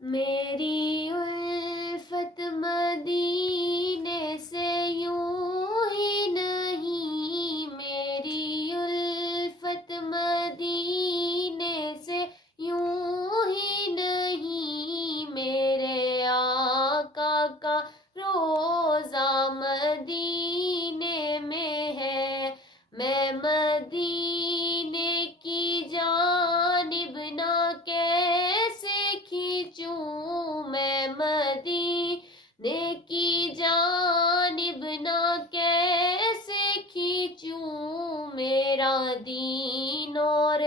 میری الفت مدینے سے یوں ہی نہیں، میری الفت مدینے سے یوں ہی نہیں، میرے آقا کا روضہ مدینے میں ہے، میں مدینے کی جانب نہ کیسے کھینچوں، میں مدینے کی جانب نہ کیسے کھینچوں، میرا دین اور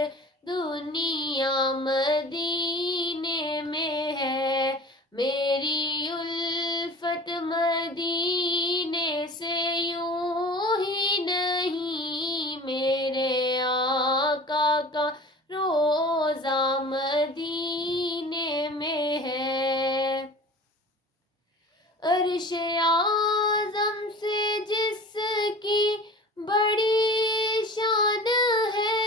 دنیا مدینے میں ہے، میری الفت مدینے سے یوں ہی نہیں، میرے آقا کا روضہ مدینے میں ہے، عرش اعظم سے جس کی بڑی شان ہے،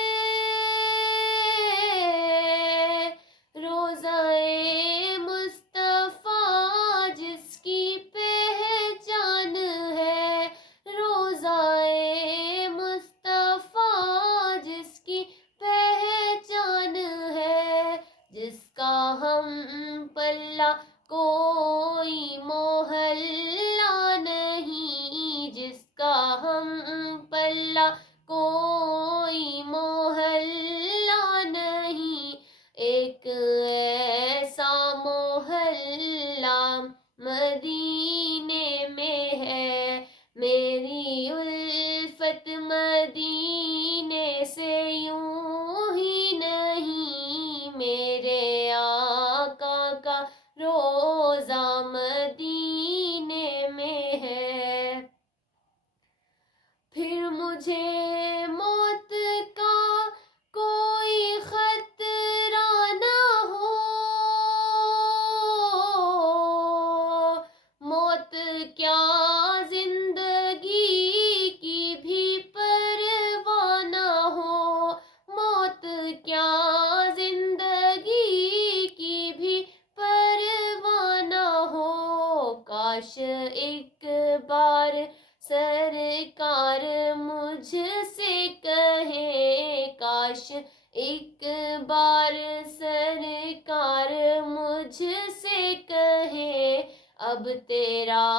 روضہ مصطفیٰ جس کی پہچان ہے، روضہ مصطفیٰ جس کی پہچان ہے، جس کا ہم پلہ کوئی محلہ نہیں، جس کا ہم پلہ کوئی محلہ نہیں، ایک ایسا محلہ مدینے میں ہے، میری الفت مدینے سے یوں ہی نہیں، میرے آقا کا روضہ مدینے میں ہے، پھر مجھے موت کا کوئی خطرہ نہ ہو، موت کیا زندگی کی بھی پرواہ نہ ہو، موت کیا زندگی کی بھی پرواہ نہ ہو، کاش ایک بار سرکار مجھ سے کہیں، کاش ایک بار سرکار مجھ سے کہیں، اب تیرا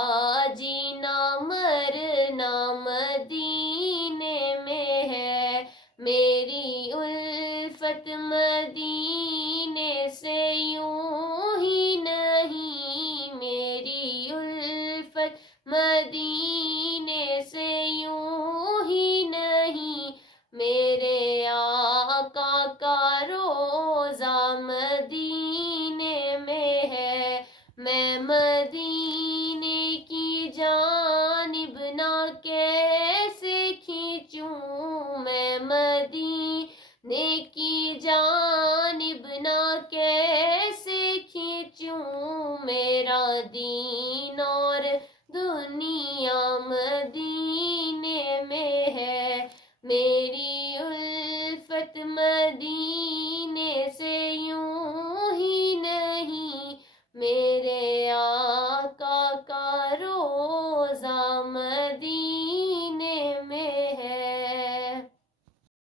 جینا مرنا مدینے میں ہے، میری الفت مدینے سے یوں ہی نہیں، میری الفت مدینے سے یوں ہی نہیں، میرے آقا کا روضہ مدینے میں ہے، میں مدینے کی جانب نہ کیسے کھینچوں، میں مدینے کی جانب نہ کیسے کھینچوں، میرا دین اور دنیا مدینے میں ہے، میری الفت مدینے